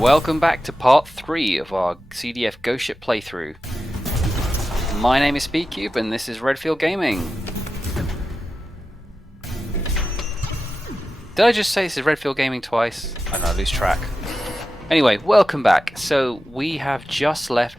Welcome back to part 3 of our CDF Ghostship playthrough. My name is SpeedCube and this is Redfield Gaming. Did I just say this is Redfield Gaming twice? I don't know, I lose track. Anyway, welcome back. So we have just left...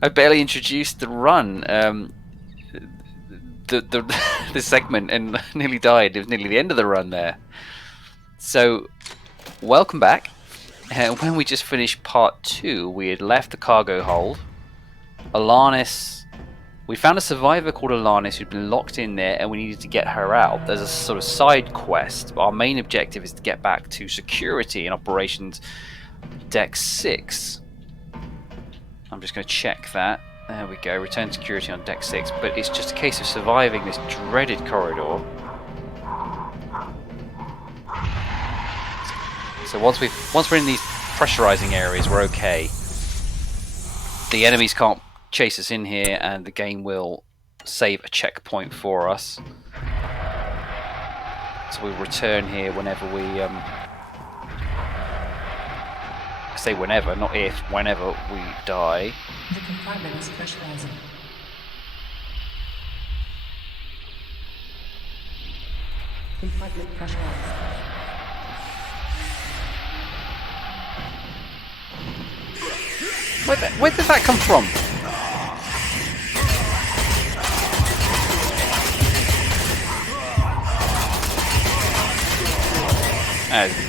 I barely introduced the run, the segment, and nearly died. It was nearly the end of the run there. So, welcome back. When we just finished part 2, we had left the cargo hold. Alanis, we found a survivor called Alanis who'd been locked in there, and we needed to get her out. There's a sort of side quest. Our main objective is to get back to security and operations deck 6. I'm just going to check that. There we go, return security on deck 6. But it's just a case of surviving this dreaded corridor. So once we're in these pressurizing areas, we're okay. The enemies can't chase us in here, and the game will save a checkpoint for us. So we'll return here whenever we... I say whenever, not if, whenever we die. The compartment is pressurizing. Compartment pressurized. Where did that come from?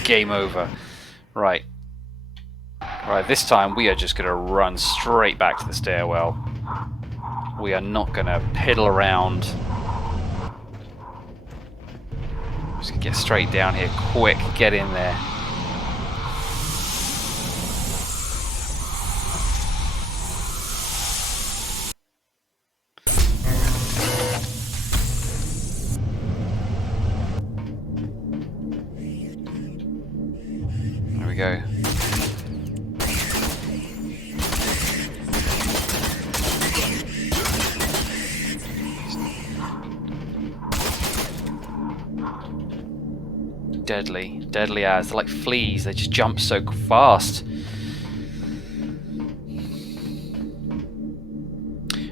Game over. Right. Right, this time we are just going to run straight back to the stairwell. We are not going to piddle around. Just going to get straight down here, quick, get in there. There we go. Deadly as. They're like fleas, they just jump so fast.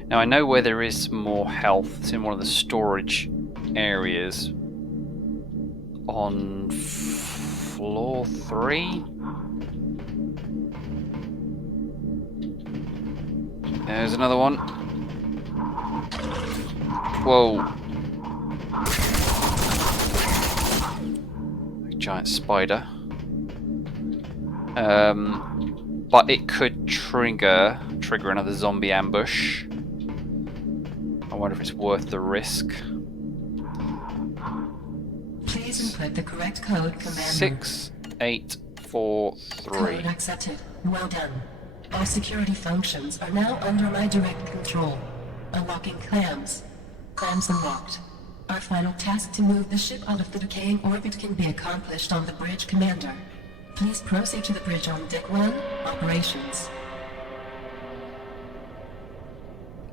Now I know where there is more health. It's in one of the storage areas on floor 3. There's another one. Whoa. Giant spider. But it could trigger another zombie ambush. I wonder if it's worth the risk. Please input the correct code, Commander. 6843. Code accepted. Well done. All security functions are now under my direct control. Unlocking clams. Clams unlocked. Our final task to move the ship out of the decaying orbit can be accomplished on the bridge, Commander. Please proceed to the bridge on Deck 1, Operations.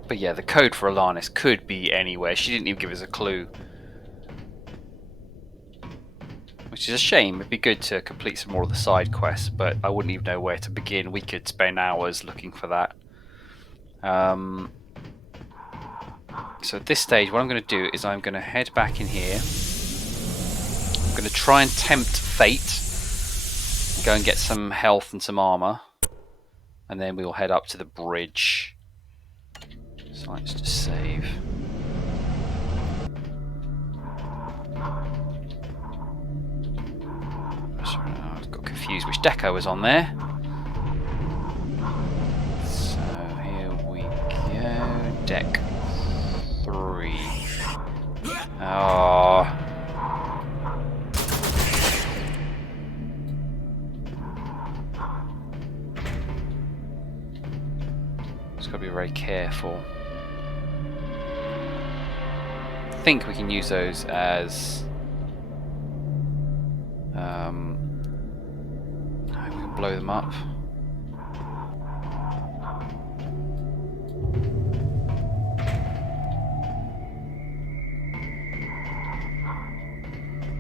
But yeah, the code for Alanis could be anywhere. She didn't even give us a clue. Which is a shame. It'd be good to complete some more of the side quests, but I wouldn't even know where to begin. We could spend hours looking for that. So at this stage, what I'm going to do is I'm going to head back in here. I'm going to try and tempt fate. Go and get some health and some armor. And then we'll head up to the bridge. So let's just save. Sorry, I got confused which deck I was on there. So here we go. Deck 3. Oh. Just gotta be very careful. I think we can use those as blow them up.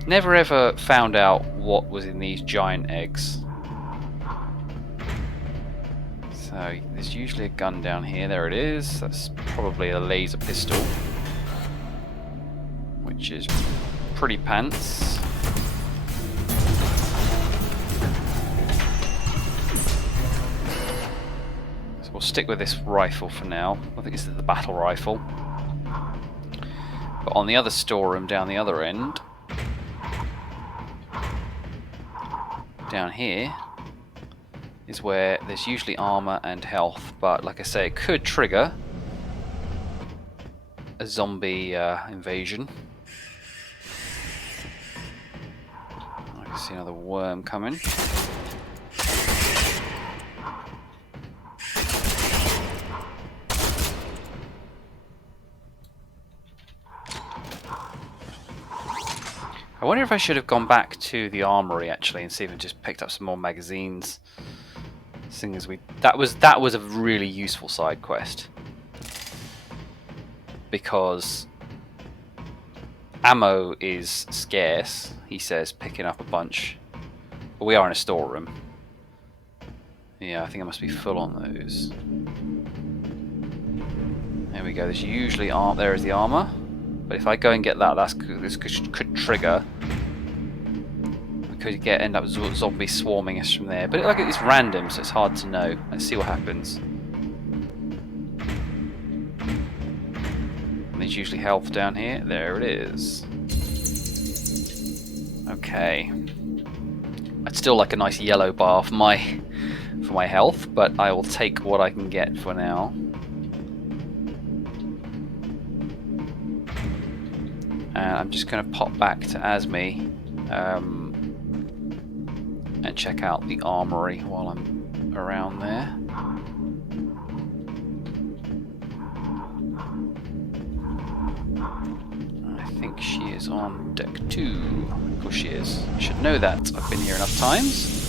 Never ever found out what was in these giant eggs. So there's usually a gun down here. There it is. That's probably a laser pistol, which is pretty pants. So we'll stick with this rifle for now. I think this is the battle rifle. But on the other storeroom down the other end, down here, is where there's usually armor and health, but like I say, it could trigger a zombie invasion. I can see another worm coming. I wonder if I should have gone back to the armory actually and see if I just picked up some more magazines. Seeing as that was a really useful side quest, because ammo is scarce. He says picking up a bunch, but we are in a storeroom. Yeah, I think I must be full on those. There we go. There's usually there is the armor, but if I go and get that, this could trigger. We could end up zombies swarming us from there. But like it's random, so it's hard to know. Let's see what happens. And there's usually health down here. There it is. Okay. I'd still like a nice yellow bar for my health, but I will take what I can get for now. And I'm just going to pop back to Asmi and check out the armory while I'm around there. I think she is on deck 2. Of course she is. I should know that. I've been here enough times.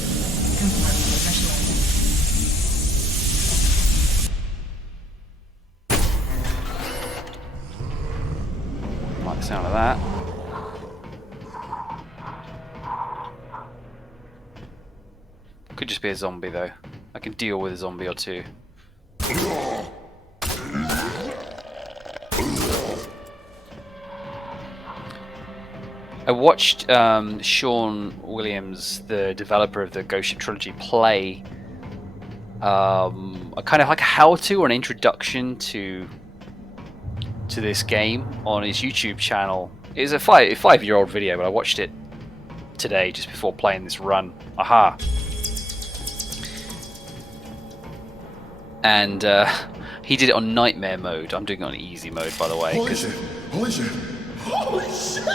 Like the sound of that. Could just be a zombie though. I can deal with a zombie or two. I watched Sean Williams, the developer of the Ghostship trilogy, play a kind of like a how-to or an introduction to this game on his YouTube channel. It's a five-year-old video, but I watched it today just before playing this run. Aha! And he did it on nightmare mode. I'm doing it on easy mode, by the way. Holy shit! Holy shit! Holy shit!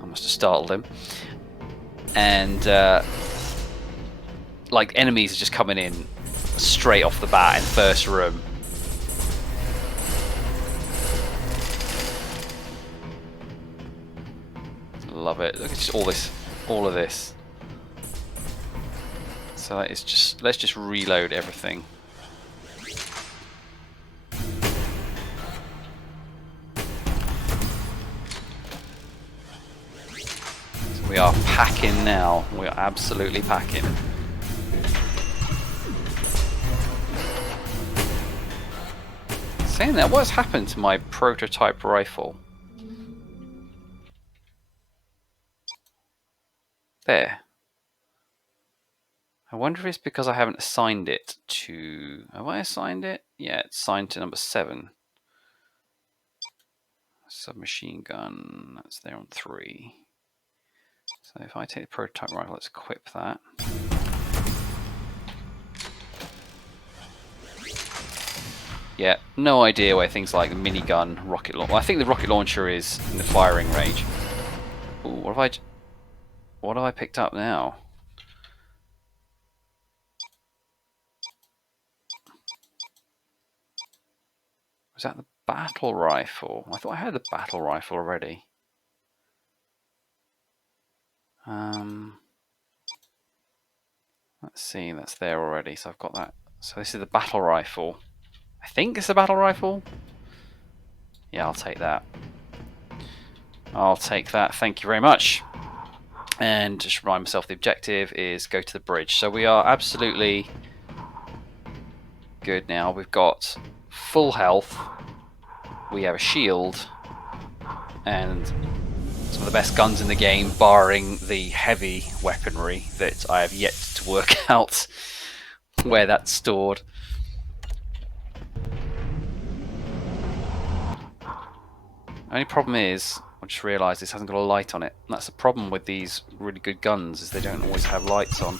I must have startled him. And like enemies are just coming in straight off the bat in first room. Love it. Look at just all of this. So it's just, let's just reload everything. So we are packing now. We are absolutely packing. Saying that, what's happened to my prototype rifle? There. I wonder if it's because I haven't assigned it to... Have I assigned it? Yeah, it's assigned to number 7. Submachine gun, that's there on 3. So if I take the prototype rifle, let's equip that. Yeah, no idea where things like the minigun, rocket launcher... Well, I think the rocket launcher is in the firing range. Ooh, what have I picked up now? Was that the battle rifle? I thought I had the battle rifle already. Let's see, that's there already, so I've got that. So this is the battle rifle. I think it's a battle rifle. Yeah, I'll take that. I'll take that, thank you very much. And just remind myself the objective is go to the bridge. So we are absolutely good now. We've got full health. We have a shield. And some of the best guns in the game, barring the heavy weaponry that I have yet to work out where that's stored. Only problem is, I just realised this hasn't got a light on it. And that's the problem with these really good guns, is they don't always have lights on.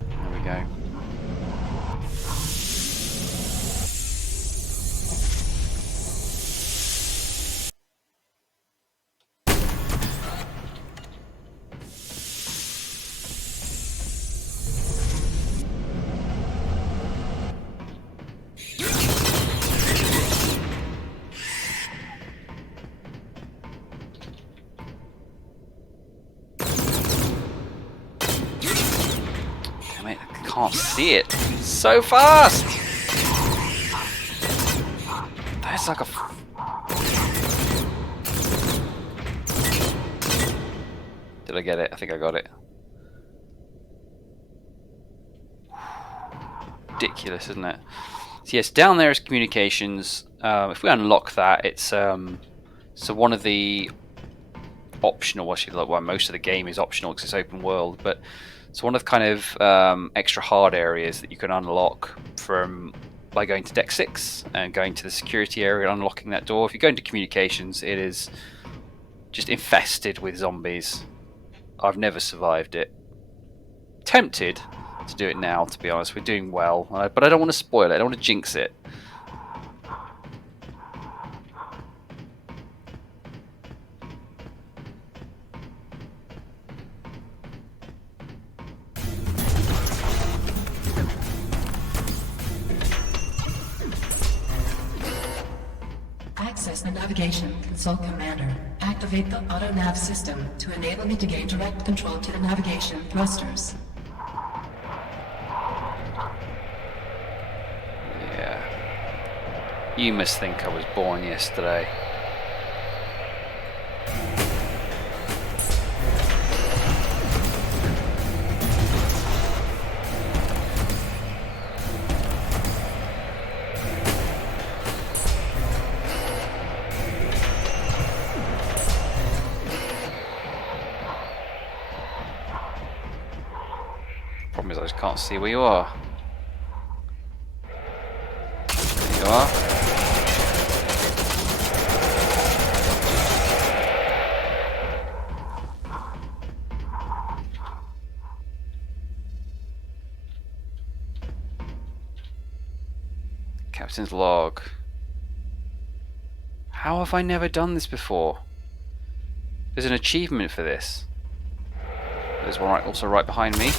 There we go. Can't see it so fast. That's like a did I get it? I think I got it. Ridiculous, isn't it? So yes, down there is communications. If we unlock that, it's so one of the optional, well, most of the game is optional because it's open world, but it's one of the kind of extra hard areas that you can unlock by going to deck 6 and going to the security area and unlocking that door. If you go into communications, it is just infested with zombies. I've never survived it. Tempted to do it now, to be honest. We're doing well, but I don't want to spoil it. I don't want to jinx it. Access the navigation console commander. Activate the auto nav system to enable me to gain direct control to the navigation thrusters. Yeah. You must think I was born yesterday. Problem is I just can't see where you are. There you are. Captain's log. How have I never done this before? There's an achievement for this. There's one also right behind me.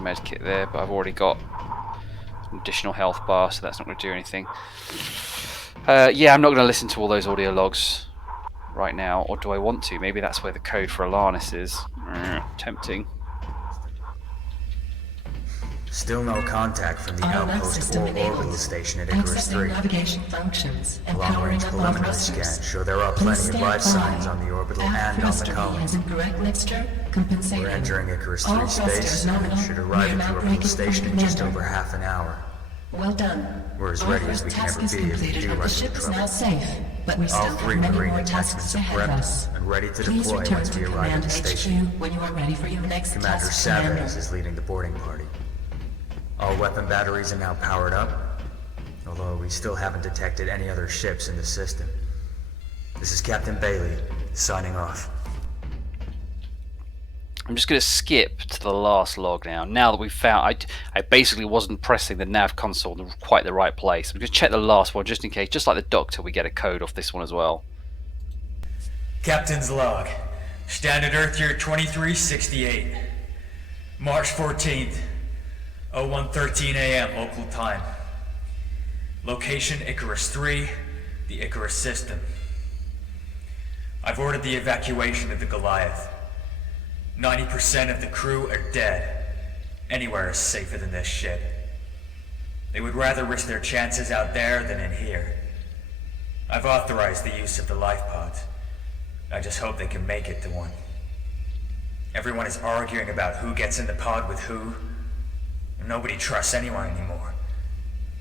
Medkit there, but I've already got an additional health bar, so that's not going to do anything. Yeah, I'm not going to listen to all those audio logs right now, or do I want to? Maybe that's where the code for Alanis is. Tempting. Still no contact from the outpost or orbital station at Icarus 3. Navigation functions and Long-range powering up all preliminary thrusters. scans show there are Please plenty of life stand by. signs on the orbital Aft and on the thruster colony. is in correct mixture, compensating. We're entering Icarus All 3 space thrusters and nominal. should arrive We at are the now orbital braking station from in just commander. over half an hour. Well done. We're as Our ready as first we can task ever is be if we completed, do but the run ship into is trouble. now safe, but we still All have 3 many Marine more tasks attachments are ahead of us. prepped and ready to Please deploy return once to we arrive Command at the HQ station. when you are ready for your next Commander task, Commander. Savez is leading the boarding party. All weapon batteries are now powered up, although we still haven't detected any other ships in the system. This is Captain Bailey, signing off. I'm just going to skip to the last log now. Now that we've found, I basically wasn't pressing the nav console in quite the right place. I'm going to check the last one just in case, just like the Doctor, we get a code off this one as well. Captain's log. Standard Earth year 2368. March 14th, 01:13 a.m. local time. Location Icarus 3, the Icarus system. I've ordered the evacuation of the Goliath. 90% of the crew are dead. Anywhere is safer than this ship. They would rather risk their chances out there than in here. I've authorized the use of the life pods. I just hope they can make it to one. Everyone is arguing about who gets in the pod with who. Nobody trusts anyone anymore.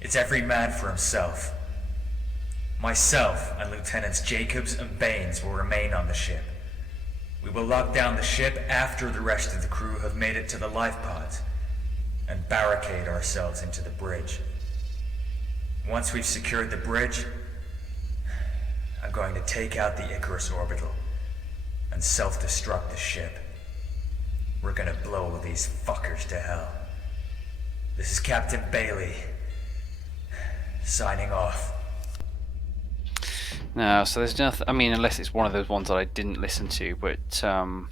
It's every man for himself. Myself and Lieutenants Jacobs and Baines will remain on the ship. We will lock down the ship after the rest of the crew have made it to the life pods and barricade ourselves into the bridge. Once we've secured the bridge, I'm going to take out the Icarus orbital and self-destruct the ship. We're gonna blow these fuckers to hell. This is Captain Bailey, signing off. No, so there's nothing. I mean, unless it's one of those ones that I didn't listen to, but it's our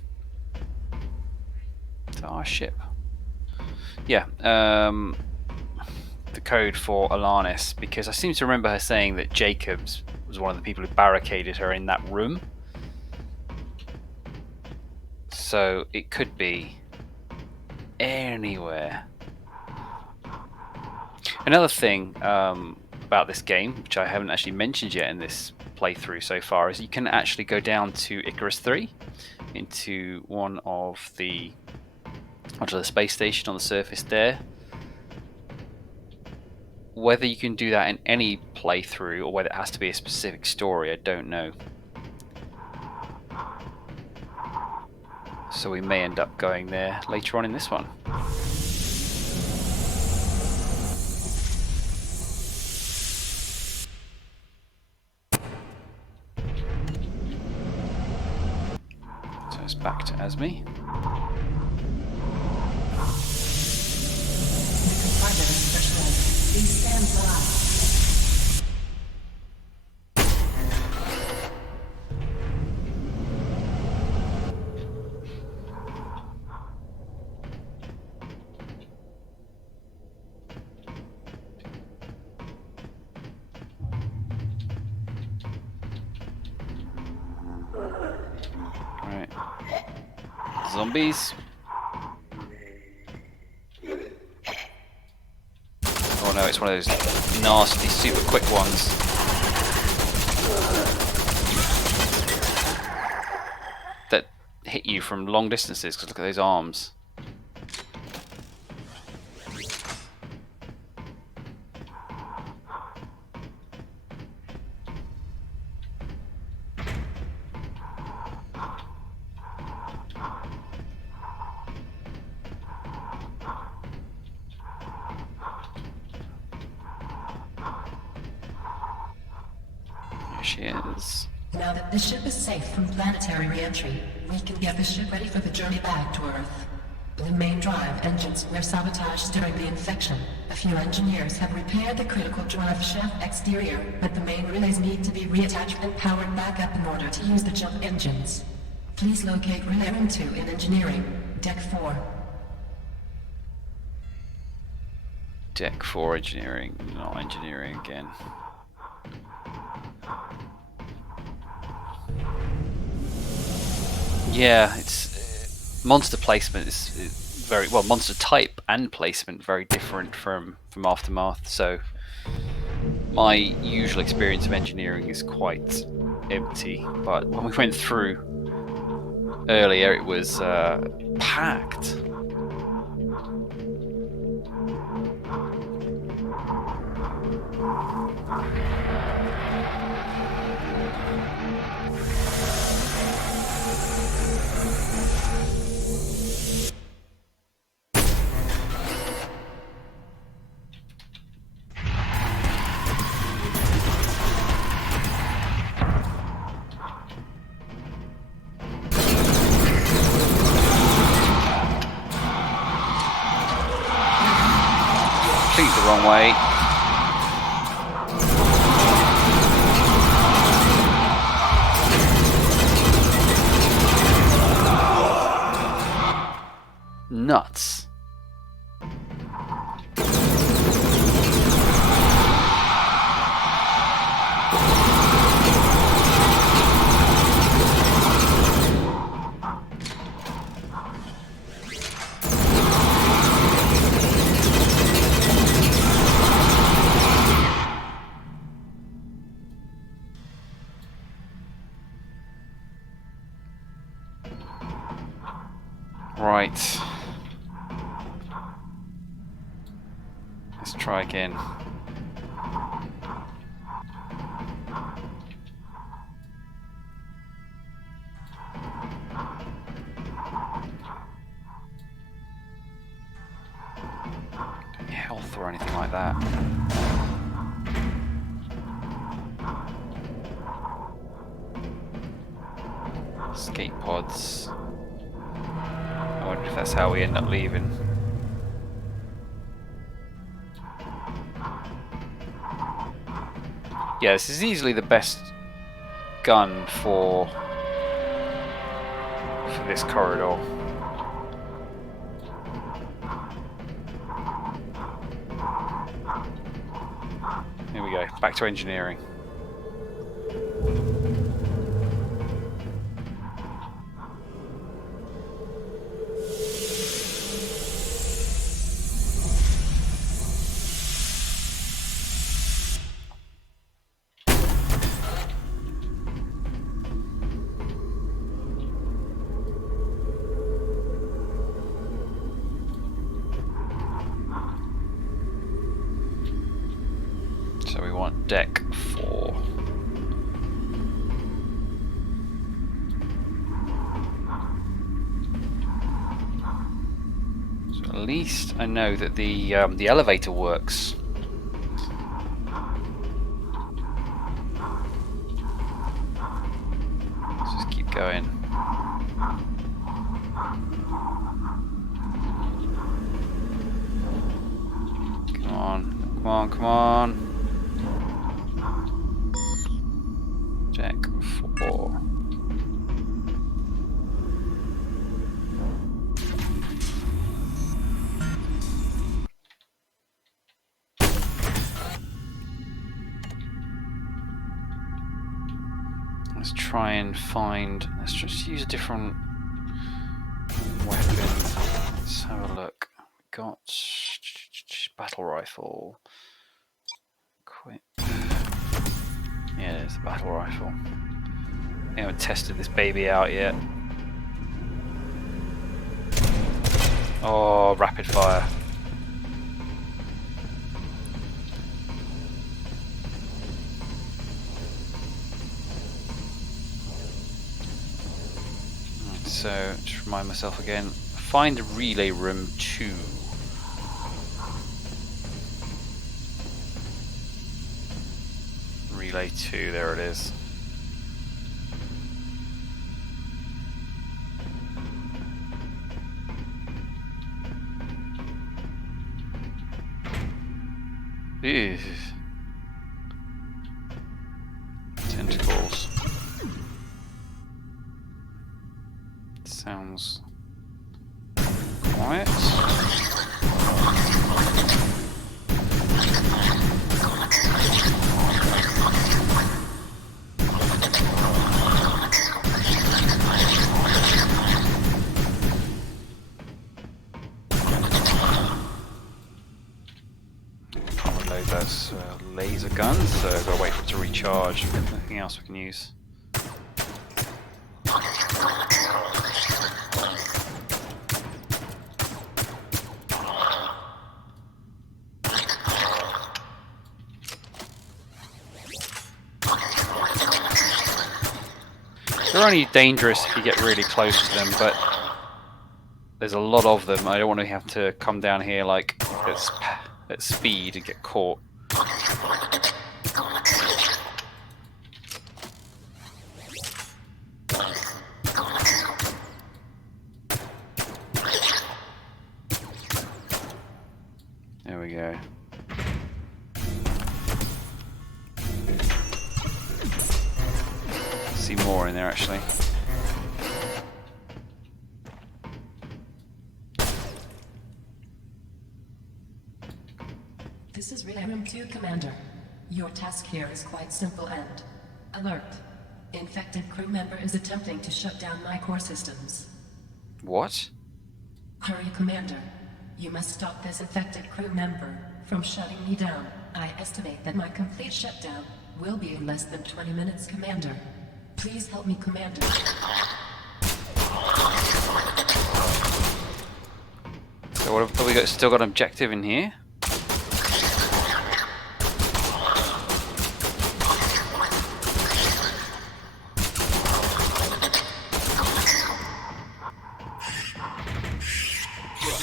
ship. Yeah, the code for Alanis, because I seem to remember her saying that Jacobs was one of the people who barricaded her in that room. So it could be anywhere. Another thing about this game, which I haven't actually mentioned yet in this playthrough so far, is you can actually go down to Icarus 3 into onto the space station on the surface there. Whether you can do that in any playthrough or whether it has to be a specific story, I don't know. So we may end up going there later on in this one. So it's back to Asmi. The compartment is pressurized. Please stand by. Right. Zombies. Oh no, it's one of those nasty, super quick ones. That hit you from long distances, because look at those arms. She is. Now that the ship is safe from planetary re-entry, we can get the ship ready for the journey back to Earth. The main drive engines were sabotaged during the infection. A few engineers have repaired the critical drive shaft exterior, but the main relays need to be reattached and powered back up in order to use the jump engines. Please locate Relay Room 2 in Engineering, Deck 4. Deck 4 engineering, not engineering again. Yeah, it's monster placement is very well. Monster type and placement very different from Aftermath. So my usual experience of engineering is quite empty. But when we went through earlier, it was packed. think it's the wrong way. Nuts. Right. Let's try again. Any health or anything like that. Escape pods. I wonder if that's how we end up leaving. Yeah, this is easily the best gun for this corridor. Here we go, back to engineering. So we want deck 4. So at least I know that the elevator works. Let's just keep going. Come on, come on, come on. Deck 4. Let's try and find. Let's just use a different weapon. Let's have a look. We got battle rifle. Equip. Yeah, there's the battle rifle. I haven't tested this baby out yet. Oh, rapid fire. So, just remind myself again. Find relay room 2. Relay 2, there it is. Ew. Tentacles. Sounds quiet. Can't reload those laser guns, so I've got to wait for it to recharge. Anything else we can use? They're only dangerous if you get really close to them, but there's a lot of them. I don't want to have to come down here like at speed and get caught. There we go. see more in there actually. This is Room 2, Commander. Your task here is quite simple and... Alert. Infected crew member is attempting to shut down my core systems. What? Hurry, Commander. You must stop this infected crew member from shutting me down. I estimate that my complete shutdown will be in less than 20 minutes, Commander. Please help me, Commander. So what have we got? Still got an objective in here?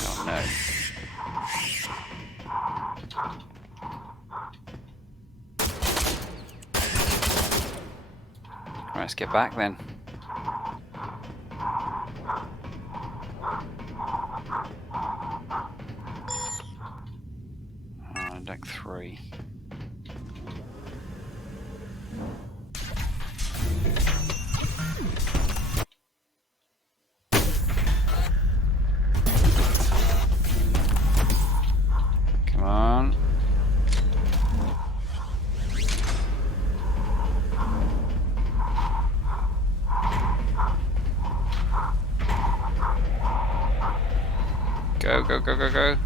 Oh no. Right, let's get back then. Deck 3. Come on. Go, go, go, go, go.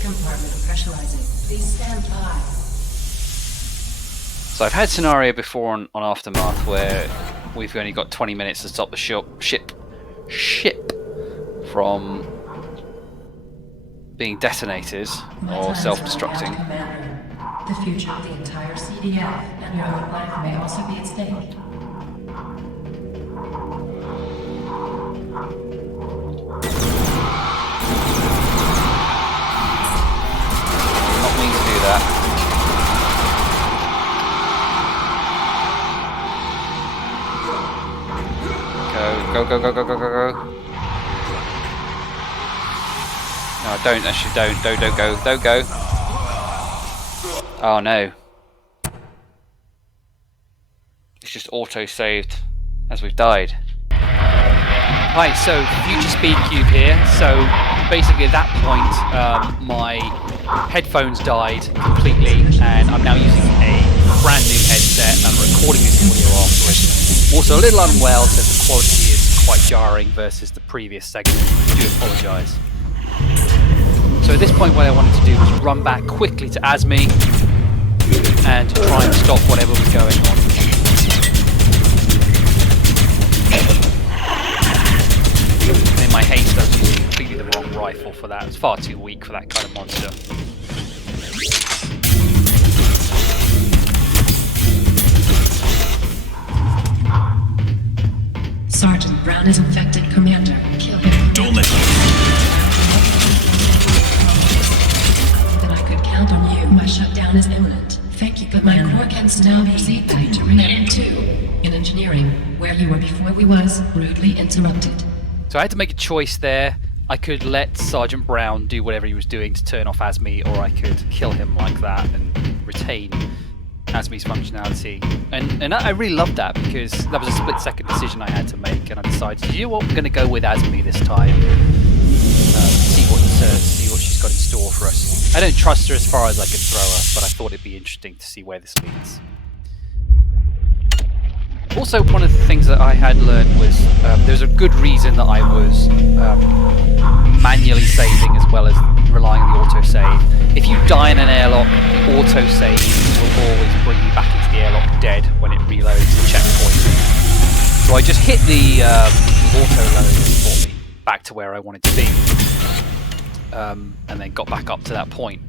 Compartment pressurizing. Please stand by. So I've had scenario before on Aftermath where we've only got 20 minutes to stop the ship from being detonated or self-destructing. The future of the entire CDF and your own life may also be at stake. Not mean to do that. Go, go, go, go, go, go, go, go. No, don't, actually don't go, don't go. Oh no. It's just auto-saved as we've died. Right, so Future Speed Cube here. So basically at that point, my headphones died completely and I'm now using a brand new headset and recording this audio afterwards. Also a little unwell, so the quality is quite jarring versus the previous segment. I do apologise. So at this point what I wanted to do was run back quickly to Asmi and try and stop whatever was going on. And in my haste I was using completely the wrong rifle for that. It's far too weak for that kind of monster. Sergeant Brown is infected, Commander. Kill him. Don't let Then I could count on you. My shutdown is imminent. Thank you, but my core can now proceed back to Room 2 in engineering, where you were before we was rudely interrupted. So I had to make a choice there. I could let Sergeant Brown do whatever he was doing to turn off Asmi, or I could kill him like that and retain Asmi's functionality. And I really loved that because that was a split-second decision I had to make, and I decided, you know what, we're going to go with Asmi this time. See what she's got in store for us. I don't trust her as far as I could throw her, but I thought it'd be interesting to see where this leads. Also, one of the things that I had learned was there's a good reason that I was manually saving as well as relying on the autosave. If you die in an airlock, the autosave will always bring you back into the airlock dead when it reloads the checkpoint. So I just hit the auto-load and it brought me back to where I wanted to be. And then got back up to that point.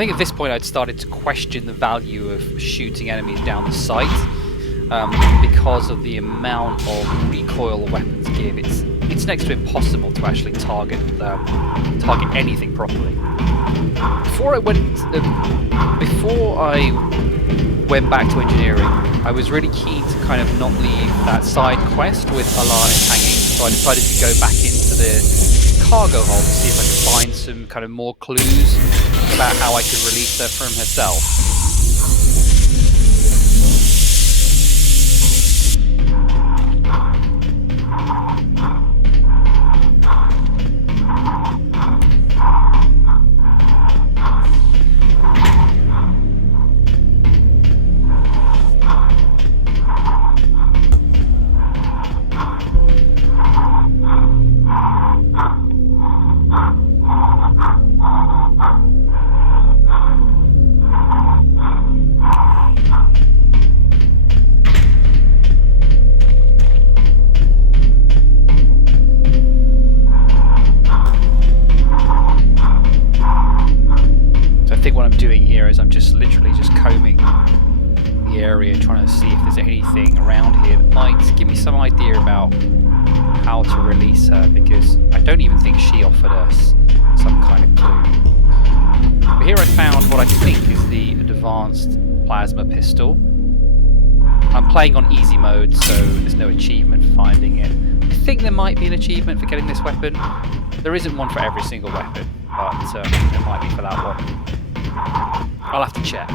think at this point I'd started to question the value of shooting enemies down the sight because of the amount of recoil the weapons give. It's next to impossible to actually target anything properly. Before I went back to engineering, I was really keen to kind of not leave that side quest with Alanis hanging, so I decided to go back into the cargo hold to see if I could find some kind of more clues about how I could release her from herself. I'm just literally just combing the area, trying to see if there's anything around here that might give me some idea about how to release her, because I don't even think she offered us some kind of clue. But here I found what I think is the advanced plasma pistol. I'm playing on easy mode, so there's no achievement for finding it. I think there might be an achievement for getting this weapon. There isn't one for every single weapon, but there might be for that one. I'll have to check.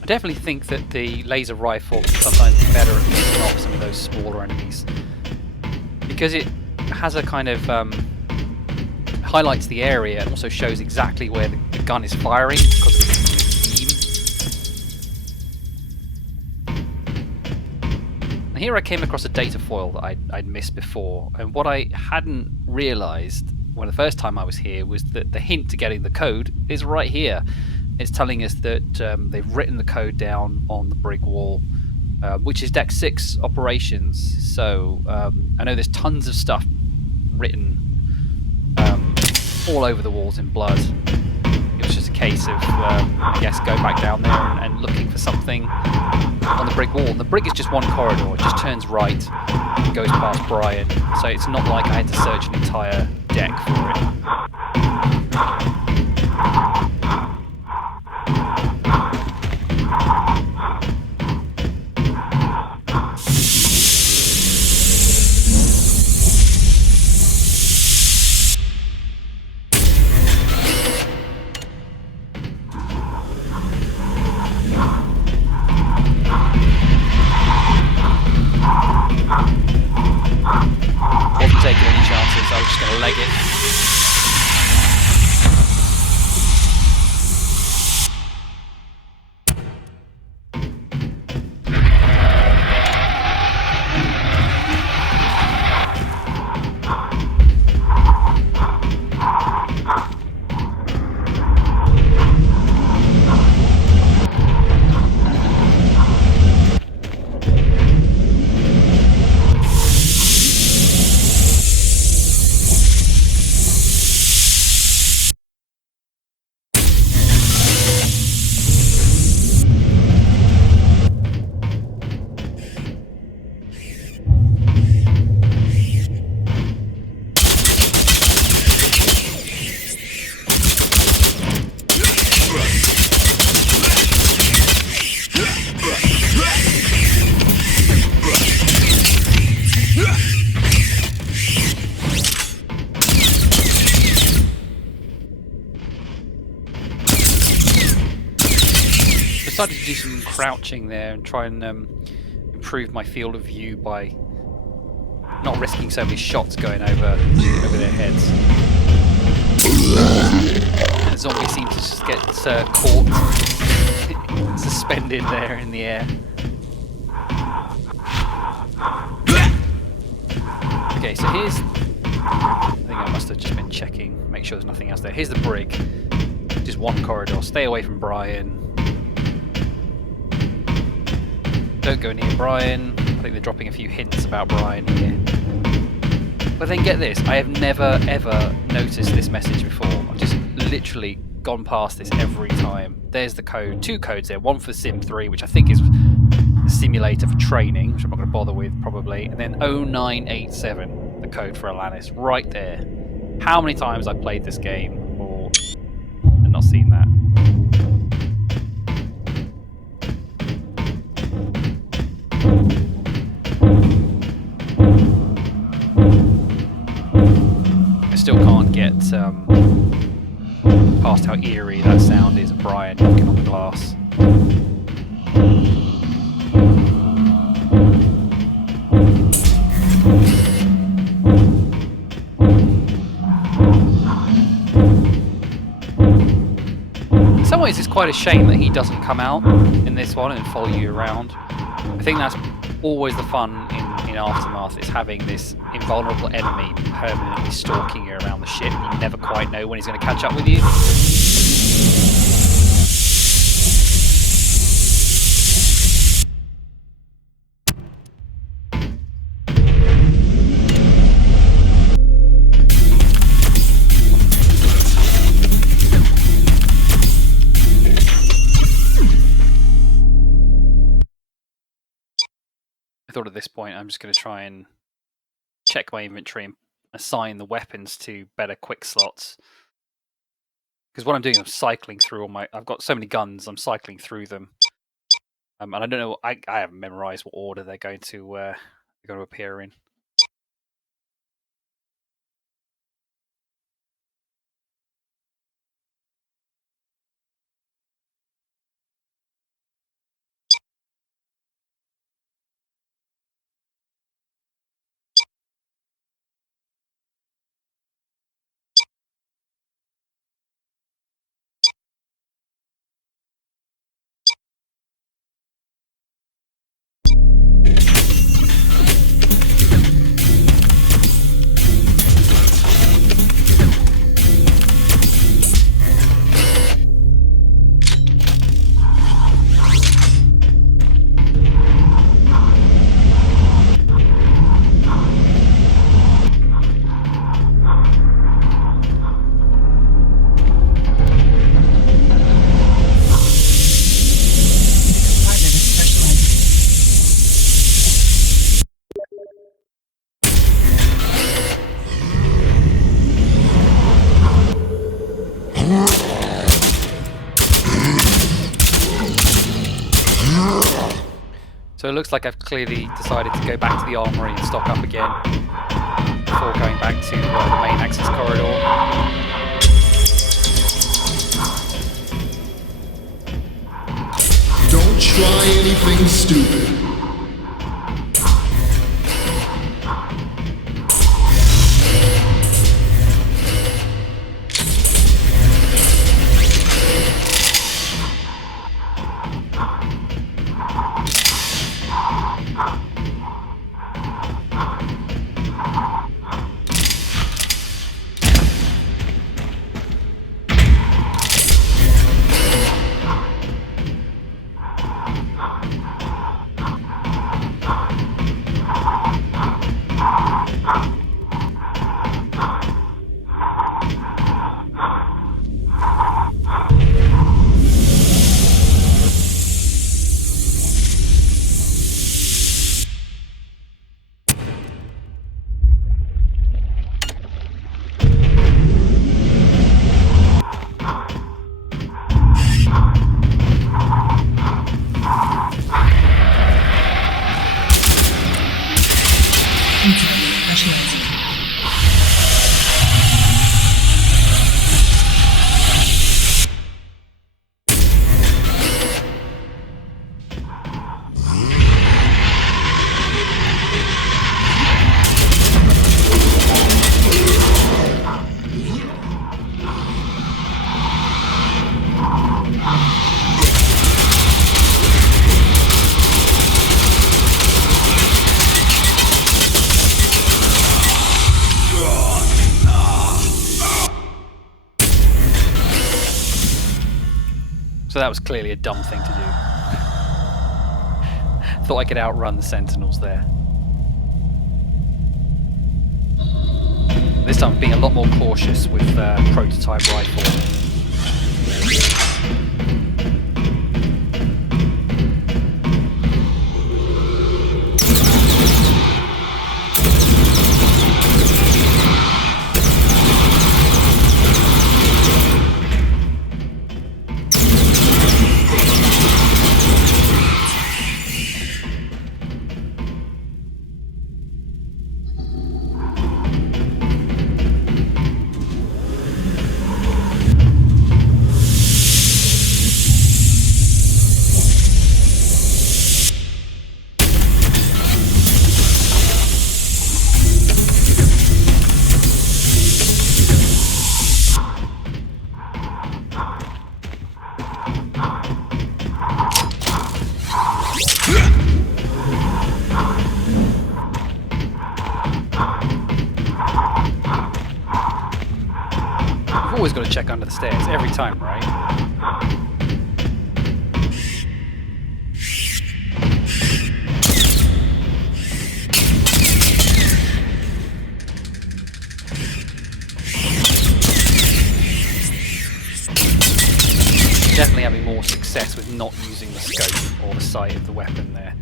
I definitely think that the laser rifle can sometimes be better at picking off some of those smaller enemies, because it has a kind of highlights the area and also shows exactly where the gun is firing because of its beam. And here I came across a data foil that I'd missed before, and what I hadn't realised the first time I was here was that the hint to getting the code is right here. It's telling us that they've written the code down on the brick wall, which is Deck 6 operations. So I know there's tons of stuff written all over the walls in blood. It was just a case of, I guess, going back down there and looking for something on the brick wall. And the brick is just one corridor. It just turns right and goes past Brian. So it's not like I had to search an entire deck for it. Wasn't taking any chances, I was just going to leg it. decided to do some crouching there and try and improve my field of view by not risking so many shots going over their heads. And the zombie seems to just get caught, suspended there in the air. Okay, so here's... I think I must have just been checking, make sure there's nothing else there. Here's the brig. Just one corridor. Stay away from Brian. Don't go near Brian. I think they're dropping a few hints about Brian here. But then get this, I have never ever noticed this message before. I've just literally gone past this every time. There's the code, 2 codes there, one for Sim 3, which I think is the simulator for training, which I'm not going to bother with probably, and then 0987, the code for Alanis, right there. How many times I've played this game and not seen that? I still can't get past how eerie that sound is of Brian knocking on the glass. In some ways, it's quite a shame that he doesn't come out in this one and follow you around. I think that's always the fun in Aftermath, is having this invulnerable enemy permanently stalking you around the ship. You never quite know when he's going to catch up with you. I thought at this point I'm just going to try and check my inventory and assign the weapons to better quick slots. Because what I'm doing is I'm cycling through all my... I've got so many guns, I'm cycling through them. And I don't know, I haven't memorised what order they're going to appear in. So it looks like I've clearly decided to go back to the armory and stock up again before going back to the main access corridor. Don't try anything stupid. So that was clearly a dumb thing to do. Thought I could outrun the Sentinels there. This time being a lot more cautious with prototype rifle. Always got to check under the stairs every time, right? Definitely having more success with not using the scope or the sight of the weapon there.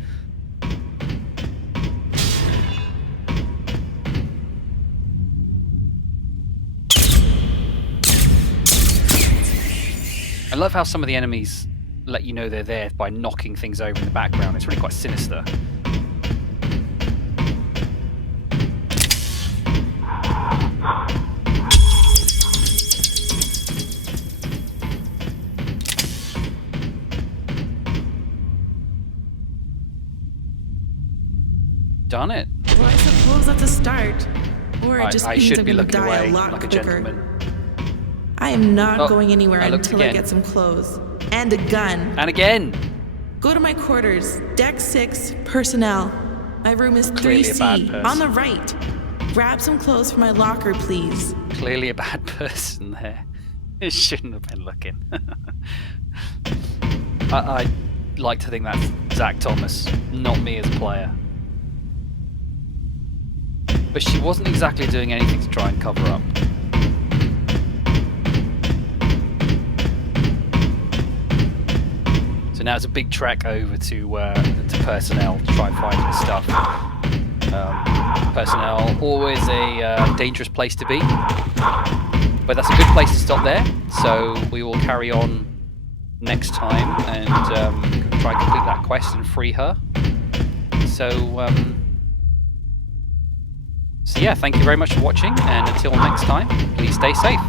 I love how some of the enemies let you know they're there by knocking things over in the background. It's really quite sinister. Done it. Well, I suppose that's a start. Or it just I means should I'm be gonna looking die away a lot like a quicker. gentleman. I am not Oh, going anywhere I looked until I again. get some clothes. And a gun. And again! Go to my quarters. Deck 6, personnel. My room is Clearly a bad 3C, person. on the right. Grab some clothes from my locker, please. Clearly a bad person there. It shouldn't have been looking. I like to think that's Zach Thomas, not me as a player. But she wasn't exactly doing anything to try and cover up. So now it's a big trek over to personnel to try and find his stuff. Personnel, always a dangerous place to be. But that's a good place to stop there. So we will carry on next time and try and complete that quest and free her. So yeah, thank you very much for watching, and until next time, please stay safe.